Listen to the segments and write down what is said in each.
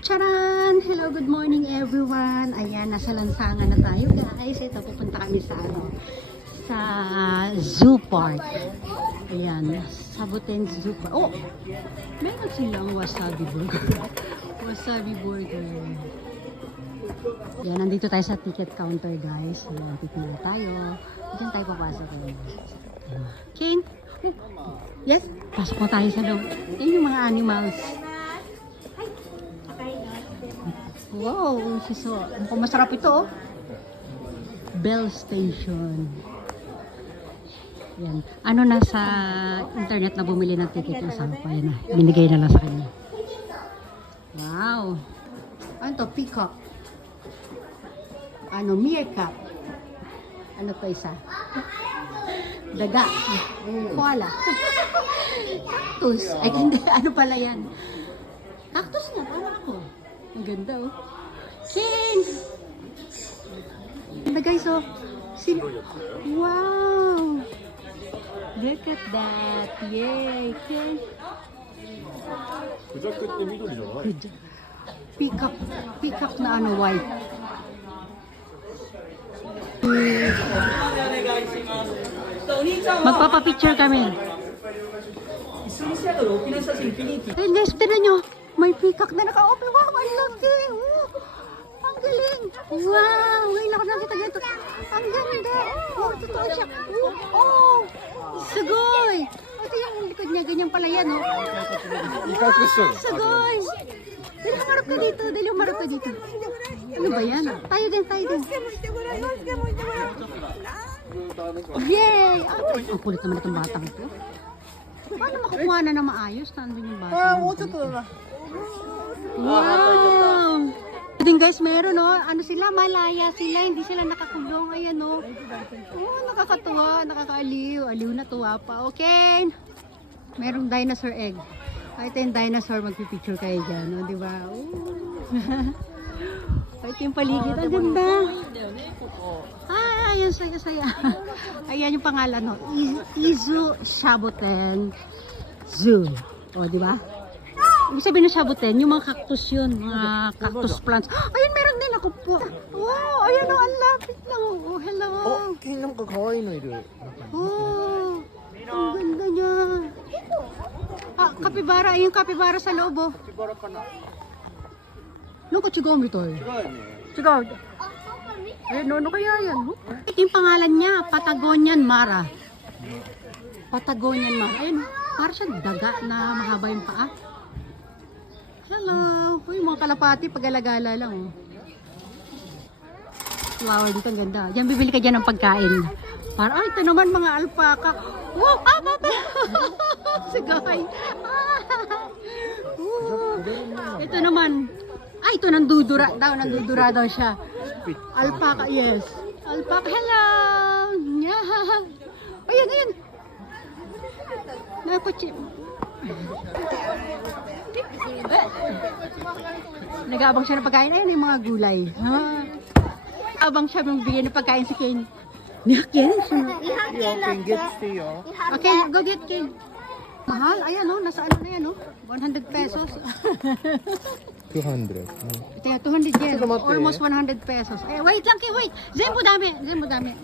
Charan! Hello, good morning everyone. Ayan, nasa lansangan na tayo guys. Ito, pupunta kami sa sa zoo park. Ayan, Sabuten Zoo Park. Oh! Meron silang wasabi burger. Wasabi burger. Ayan, nandito tayo sa ticket counter guys. Ayan, pipila tayo. Diyan tayo papasok. Kane? Yes? Pasok po tayo sa loob. Ayan yung mga animals. Wow, siso. Mukhang masarap ito, oh. Bell Station. Yan. Ano na sa internet na bumili ng ticket yung asawa ko. Yan na. Binigay na lang sa kanya. Wow. Ano to? Peacock. Ano? Meerkat. Ano to isa? Daga. Koala. Cactus. Ay, hindi. Ano pala yan? Cactus na. Parang ako. Ang ganda, oh. King! Ganda guys, oh. Wow! Look at that! Yay! King! Peacock. Peacock na ano, white. Magpapapicture kami. Hey guys, tinan nyo. May peacock na naka-open. Wow, ang laki. Ang galing. Wow, ngayon ako nakita ganito. Ang ganda. Oh, totoo siya. Oh, sugoy. Ito yung likod niya. Ganyan pala yan, oh. Sugoy. Dali umarap ka dito. Dali umarap ka dito. Ano ba yan? Tayo din, tayo din. Yay! Ang kulit naman itong batang ito. Paano makukuha na ng maayos? Nandun yung bata. Wow! Din guys, meron, no? Ano sila? Malaya sila. Hindi sila nakakulong. Ayan, no? Oh, nakakatuwa. Nakakaaliw. Aliw na tuwa pa. Okay. Merong dinosaur egg. Ito yung dinosaur. Magpipicture kayo dyan, no? Diba? Ito yung paligid. Ang ganda. Ah, ayan, saya-saya. Ayan yung pangalan, no? Izu Sabuten Zoo. O, diba? Ibig sabihin ng Sabuten, yung mga cactus yun. Mga cactus plants. Ayun, meron din ako po. Wow, ayan o, ang lapit lang. Oh, hello. Oh, ang ganda niya. Ah, kapibara. Ayun, kapibara sa loob, oh. Ano ka chigami to eh? Chigami. Ayun, ano kaya yan? Ito yung pangalan niya, Patagonian Mara. Patagonian Mara. Ayun, para siya daga na mahaba yung paa. Hello! Uy, mga kalapati, pag-alagala lang, oh. Wow, dito ang ganda. Diyan, bibili ka dyan ng pagkain. Para, ay, ito naman mga alpaka. Wow, baba! Sigay! Ito naman. Ay, ito nandudura daw. Nandudura daw siya. Alpaka, yes. Alpaka, hello! Ayan, ayan. Nakakotse. Nag-aabang siya ng pagkain. Ayun yung mga gulay. Abang siya magbigay ng pagkain si Kane. Ken? Okay, go get Kane. Mahal? Ayan o, nasa ano na yan o. 100 pesos. 200. Ito yan, 200 yen. Almost 100 pesos. Ay, wait lang Kane, wait. Zembo dami. Zembo dami.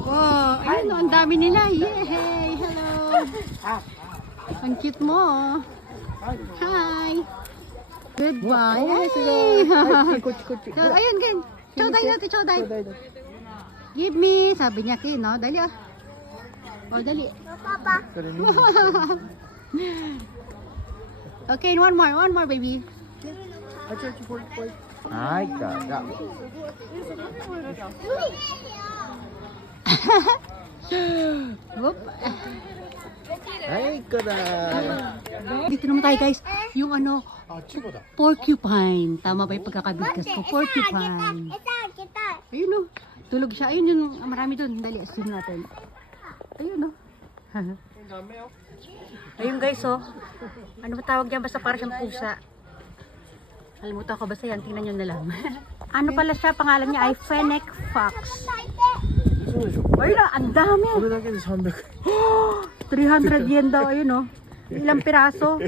Wow, ayun o, ang dami nila. Yay! Hello! Ang cute mo. Hi. Goodbye. Ayun, Ken. Choday natin, choday. Give me. Sabi niya, Ken, no? Dali ah. O, dali. Papa. Okay, one more, baby. Ay, kaka. Whoop. Ay, kada. Dito naman tayo guys, yung ano, porcupine. Tama ba yung pagkakabigkas ko? Porcupine. Ayun o, tulog siya. Ayun yung marami doon. Dali, zoom natin. Ayun o. Ayun guys oh. Ano ba tawag dyan? Basta para siyang pusa. Kalimutan ko basta yan. Tingnan nyo na lang. Ano pala siya? Pangalan niya ay Fennec Fox. Ayun na, ang dami. 300 yen daw, ayun oh. Ilang piraso?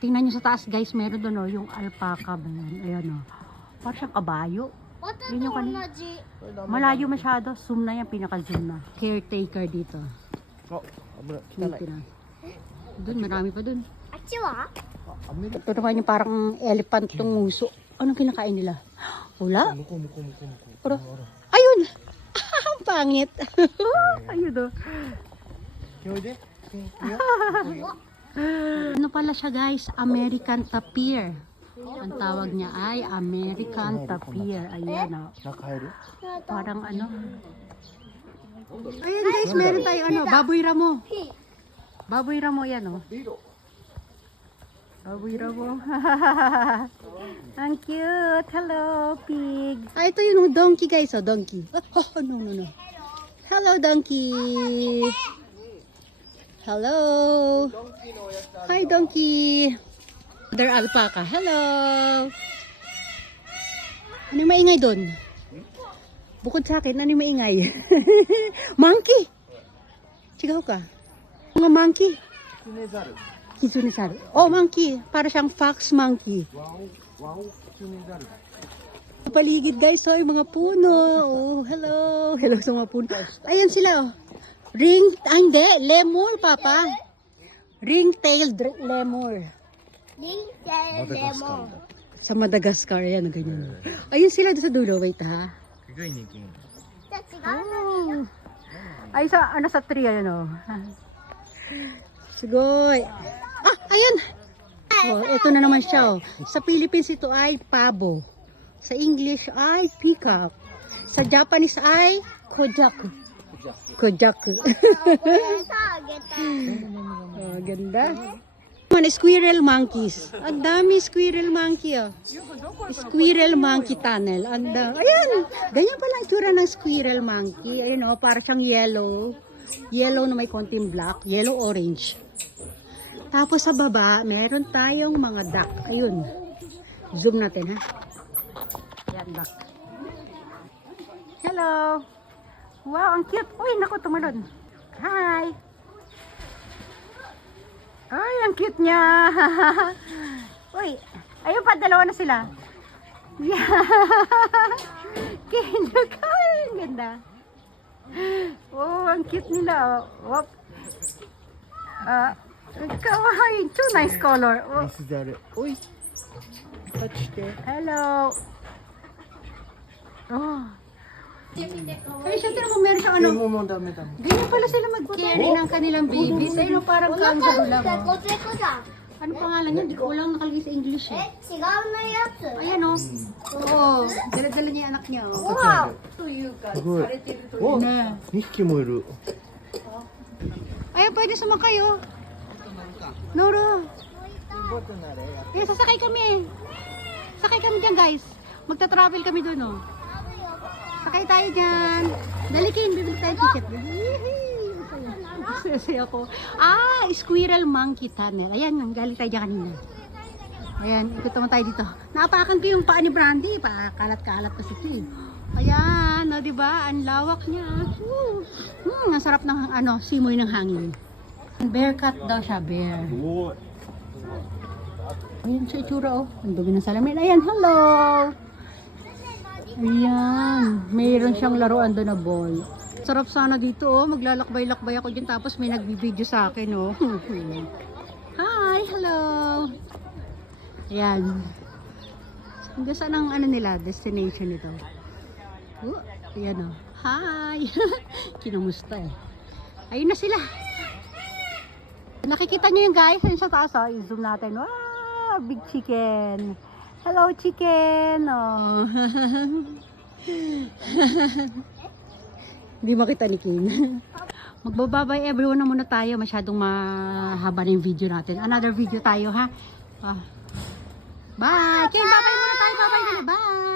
tingnan nyo sa taas guys, meron doon yung alpaca ba yan? Ayan o. Parang siyang kabayo. Yun yung kanina. Malayo masyado. Zoom na yan, pinaka-zoom na. Caretaker dito. Maintenance. Doon, marami pa doon. Ito naman yung parang elephant tong nguso. Anong kinakain nila? Wala? Ayun! Ang pangit. Ayun o. Ano pala siya guys? American tapir. Ang tawag niya ay American tapir. Ayan o. Parang ano. Ayan guys, meron tayo ano, baboy ramo. Baboy ramo yan o. Baboy ramo. Ang cute. Hello, pig. Ah, ito yung donkey guys. Oh, donkey. Oh, no. Hello, donkey. Hello. Hi, donkey. Mother alpaca. Hello. Ano yung maingay doon? Bukod sa akin, ano yung maingay? Monkey. Sigaw ka. Mga monkey. Kitsune-zaru. Oh, monkey. Para siyang fox monkey. Paligid guys, oh, yung mga puno. Oh, hello. Hello sa mga puno. Ayan sila, oh. Hindi. Lemur, papa. Ring-tailed lemur. Sa Madagascar, ayan, ganyan. Ayun sila doon sa dulo. Wait, ha. Oh. Ay, sa tree, ayan, oh. Sigoy. Ah, ayun. Oh, ito na naman siya, oh. Sa Philippines, ito ay pabo. Sa English ay peacock. Sa Japanese ay kojaku. Kojaku. Oh, ganda. Squirrel monkeys. Ang dami squirrel monkey, oh. Squirrel monkey tunnel. Ayan. Ganyan pala ang itsura ng squirrel monkey. Ayun, oh, para siyang yellow. Yellow na may konting black. Yellow orange. Tapos sa baba, meron tayong mga duck. Ayun. Zoom natin, ha. Ayan, duck. Hello. Wow, ang cute. Uy, naku, tumalon. Hi. Ay, ang cute niya. Uy, ayun pa, dalawa na sila. Yeah. Kinuk. Ay, ang ganda. Oh, ang cute nila. Oh. Kawaii. Too nice color. Oh. Uy. Hello. Oh. Ay, siya tira mo meron siyang ano. Ganyan pala sila mag-carry ng kanilang babies. Ayun, parang kangaroo lang. Ano pangalan niya? Hindi ko lang nakalagay sa English eh. Ayan o. Oo. Dala-dala niya yung anak niya. Wow! すごい。お、Na. 2匹もいる。 Ayun, pwede sumakay o. Noro. Eh, sasakay kami. Sakay kami dyan guys. Magta-travel kami dun o. Sakay tayo dyan. Dalikin, bibili tayo ticket. Saya ako. Ah, squirrel monkey tunnel. Ayan, galing tayo dyan kanina. Ayan, ikot naman tayo dito. Naapakan ko yung paa ni Brandy. Kalat-kalat kasi ito eh. Ayan, no, diba? Ang lawak niya. Ang sarap ng simoy ng hangin. Bear cat daw siya, bear. Ayan siya itsura oh. Ang dumi ng salamin. Ayan, hello! Ayan, mayroon siyang laruan doon na ball. Sarap sana dito oh, maglalakbay-lakbay ako dyan tapos may nagbibideo sa akin oh. Hi, hello! Ayan. Hanggang saan ang nila, destination nito? Ayan oh. Hi! Kinamusta eh. Ayun na sila. Nakikita nyo yung guys, ayun sa taas oh. I-zoom natin. Wow, big chicken. Hello chicken! Oh. Hindi makita ni King. Magbababay everyone na muna tayo. Masyadong mahaba na yung video natin. Another video tayo ha. Bye! King, babay muna tayo. Babay na. Bye!